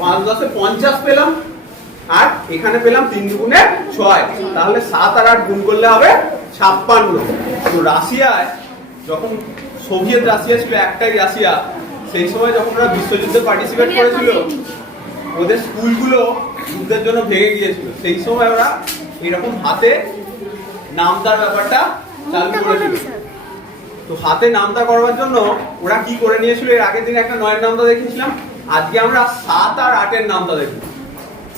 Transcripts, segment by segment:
পাঁচ দশে পঞ্চাশ পেলাম আর এখানে পেলাম তিন দুগুণে ছয়। তাহলে সাত আর আট গুণ করলে হবে ছাপ্পান্ন। তো রাশিয়ায় যখন সোভিয়েত রাশিয়া ছিল একটাই রাশিয়া সেই সময় যখন ওরা বিশ্বযুদ্ধে পার্টিসিপেট করেছিল ওদের স্কুলগুলো যুদ্ধের জন্য ভেঙে গিয়েছিল। সেই সময় ওরা এরকম হাতে নামতার ব্যাপারটা চালু করেছিল। তো হাতে নামতা করবার জন্য ওরা কি করে নিয়েছিল? এর আগের দিন একটা নয়ের নামতা দেখিয়েছিলাম। আজকে আমরা সাত আর আটের নামটা দেখি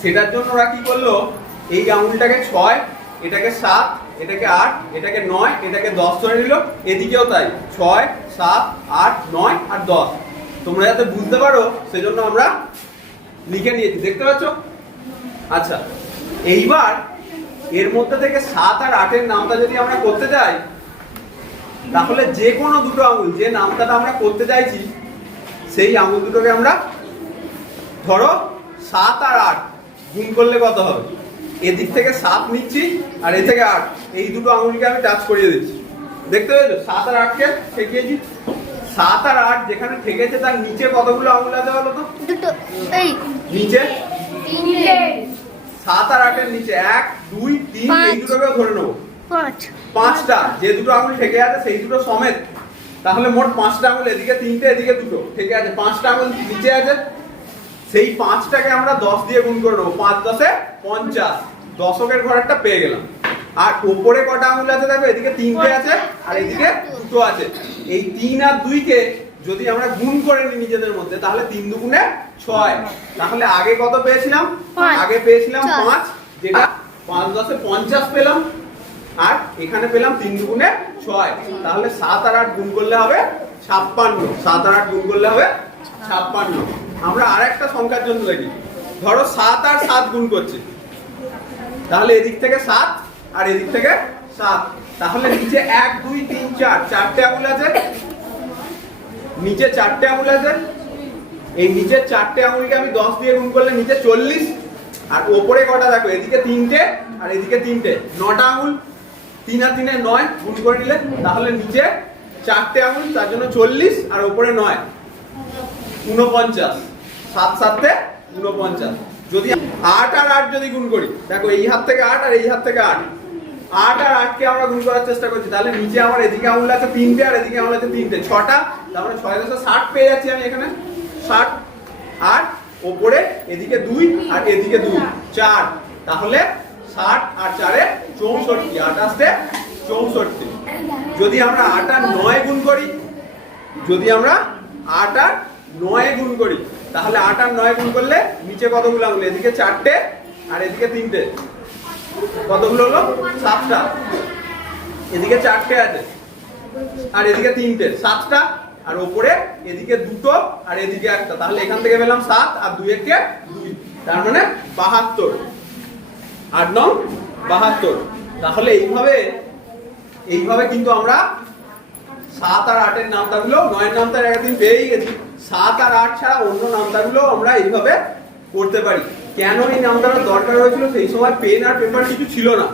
সেটার জন্য ওরা কি করল? এই আঙুলটাকে ছয়, এটাকে সাত, এটাকে আট, এটাকে নয়, এটাকে দশ ধরে নিল। এদিকেও তাই, ছয়, সাত, আট, নয় আর দশ। তোমরা যাতে বুঝতে পারো, সেজন্য আমরা লিখে নিয়েছি। দেখতে পাচ্ছ? আচ্ছা এইবার এর মধ্যে থেকে সাত আর আটের নামটা যদি আমরা করতে যাই, তাহলে যে কোনো দুটো আঙুল, যে নামটাটা আমরা করতে চাইছি, সেই আঙুল দুটোকে আমরা ধরো সাত আর আট। গুণ করলে কত হবে? এদিক থেকে সাত নিচ্ছি আর এ থেকে আট। এই দুটো আঙুলকে আমি টাচ করিয়ে দিচ্ছি। দেখতে পেয়েছ? সাত আর আটকে ঠেকিয়েছি। সাত আর আট যেখানে ঠেকেছে তার নিচে কতগুলো আঙুল আছে বলো তো? নিচে? সাত আর আটের নিচে এক দুই তিন এই। দুটোকেও ধরে নেব। পাঁচটা। যে দুটো আঙুল ঠেকে আছে সেই দুটো সমেত। তাহলে মোট পাঁচটা আঙুল এদিকে তিনটে এদিকে দুটো। ঠেকে আছে। পাঁচটা আঙুল নিচে আছে। সেই পাঁচটাকে আমরা দশ দিয়ে গুণ করে নেব। পাঁচ দশে পঞ্চাশ। দশকের ঘরেরটা পেয়ে গেলাম। আর ওপরে কটা আঙুল আছে দেখো? এদিকে তিনটে আছে আর এদিকে দুটো আছে। এই তিন আর দুইকে যদি আমরা গুণ করে নিই নিজেদের মধ্যে তাহলে তিন দুগুণে ছয়। তাহলে আগে কত পেয়েছিলাম? আগে পেয়েছিলাম পাঁচ যেটা পাঁচ দশে পঞ্চাশ পেলাম। আর এখানে পেলাম তিন দুগুণে ছয়। তাহলে সাত আর আট গুণ করলে হবে ছাপ্পান্ন। সাত আর আট গুণ করলে হবে ছাপ্পান্ন। আমরা আর একটা সংখ্যার জন্য দেখি ধরো সাত আর সাত গুণ করছে। তাহলে এদিক থেকে সাত আর এদিক থেকে সাত। তাহলে নিচে এক, দুই, তিন, চার, চারটে আঙুল আছে। নিচে চারটে আঙুল আছে। এই নিচের চারটে আঙুলকে আমি দশ দিয়ে গুণ করলে নিচে চল্লিশ। আর ওপরে কটা দেখো, এদিকে তিনটে আর এদিকে তিনটে। নটা আঙুল। তিন আর তিনে নয়, গুণ করে নিলে তাহলে নিচে চারটে আঙুল, তার জন্য চল্লিশ আর ওপরে নয়। উনপঞ্চাশ সাত সাতে উনপঞ্চাশ যদি আট আর আট যদি গুণ করি, দেখো এই হাত থেকে আট আর এই হাত থেকে আট। আট আর আটকে আমরা গুণ করার চেষ্টা করছি, তাহলে নিচে আমার এদিকে আঙুল আছে তিনটে আর এদিকে আঙুল আছে তিনটে। ছটা, তারপরে ছয় দশে ষাট পেয়ে যাচ্ছি আমি এখানে। ষাট আর ওপরে এদিকে দুই আর এদিকে দুই, চার। তাহলে ষাট আর চারে চৌষট্টি আট আসতে চৌষট্টি। যদি আমরা আট আর নয় গুণ করি, যদি আমরা আট আর নয় গুণ করি। তাহলে আট আর নয় গুণ করলে নিচে কতগুলো আঙুল? এদিকে চারটে আর এদিকে তিনটে। কতগুলো হলো? সাতটা। এদিকে চারটে আছে আর এদিকে তিনটে। সাতটা আর ওপরে এদিকে দুটো আর এদিকে একটা। তাহলে এখান থেকে পেলাম সাত আর দুই একে দুই। তার মানে বাহাত্তর। আট নং বাহাত্তর। তাহলে এইভাবে এইভাবে কিন্তু আমরা সাত আর আটের নামতাগুলো নয়ের নামতার একদিন পেয়েই গেছি। সাত আর আট ছাড়া অন্য নামতাগুলো আমরা এইভাবে করতে পারি। কেন এই নামতাটা দরকার হয়েছিল? সেই সময় পেন আর পেপার কিছু ছিল না।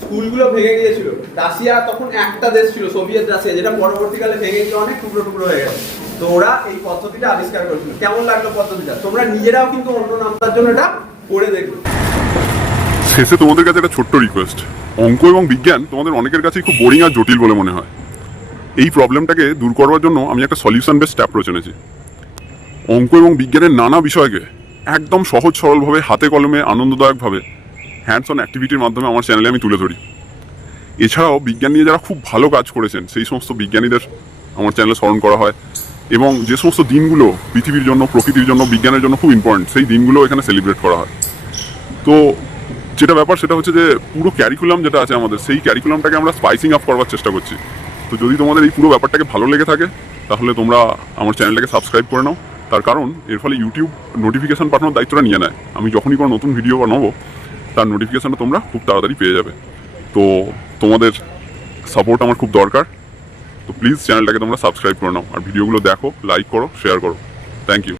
স্কুলগুলো ভেঙে গিয়েছিল। রাশিয়া তখন একটা দেশ ছিল, সোভিয়েত রাশিয়া, যেটা পরবর্তীকালে ভেঙে গিয়ে অনেক টুকরো টুকরো হয়ে গেছে। তো ওরা এই পদ্ধতিটা আবিষ্কার করেছিল। কেমন লাগল পদ্ধতিটা? তোমরা নিজেরাও কিন্তু অন্য নামতার জন্য এটা করে দেখবে। শেষে তোমাদের কাছে একটা ছোট্ট রিকোয়েস্ট অঙ্ক এবং বিজ্ঞান তোমাদের অনেকের কাছেই খুব বোরিং আর জটিল বলে মনে হয়। এই প্রবলেমটাকে দূর করবার জন্য আমি একটা সলিউশন বেস্ট অ্যাপ্রোচ এনেছি। অঙ্ক এবং বিজ্ঞানের নানা বিষয়কে একদম সহজ সরলভাবে, হাতে কলমে, আনন্দদায়কভাবে হ্যান্ডস অন অ্যাক্টিভিটির মাধ্যমে আমার চ্যানেলে আমি তুলে ধরি। এছাড়াও বিজ্ঞান নিয়ে যারা খুব ভালো কাজ করেছেন, সেই সমস্ত বিজ্ঞানীদের আমার চ্যানেলে স্মরণ করা হয় এবং যে সমস্ত দিনগুলো পৃথিবীর জন্য, প্রকৃতির জন্য, বিজ্ঞানের জন্য খুব ইম্পর্টেন্ট সেই দিনগুলো এখানে সেলিব্রেট করা হয়। তো যেটা ব্যাপার সেটা হচ্ছে যে পুরো ক্যারিকুলাম যেটা আছে আমাদের, সেই ক্যারিকুলামটাকে আমরা স্পাইসিং আপ করবার চেষ্টা করছি। তো যদি তোমাদের এই পুরো ব্যাপারটাকে ভালো লেগে থাকে, তাহলে তোমরা আমার চ্যানেলটাকে সাবস্ক্রাইব করে নাও। তার কারণ, এর ফলে ইউটিউব নোটিফিকেশান পাঠানোর দায়িত্বটা নিয়ে নেয়। আমি যখনই কোনো নতুন ভিডিও বানাবো, তার নোটিফিকেশানটা তোমরা খুব তাড়াতাড়ি পেয়ে যাবে। তো তোমাদের সাপোর্ট আমার খুব দরকার। তো প্লিজ চ্যানেলটাকে তোমরা সাবস্ক্রাইব করে নাও। আর ভিডিওগুলো দেখো লাইক করো শেয়ার করো। Thank you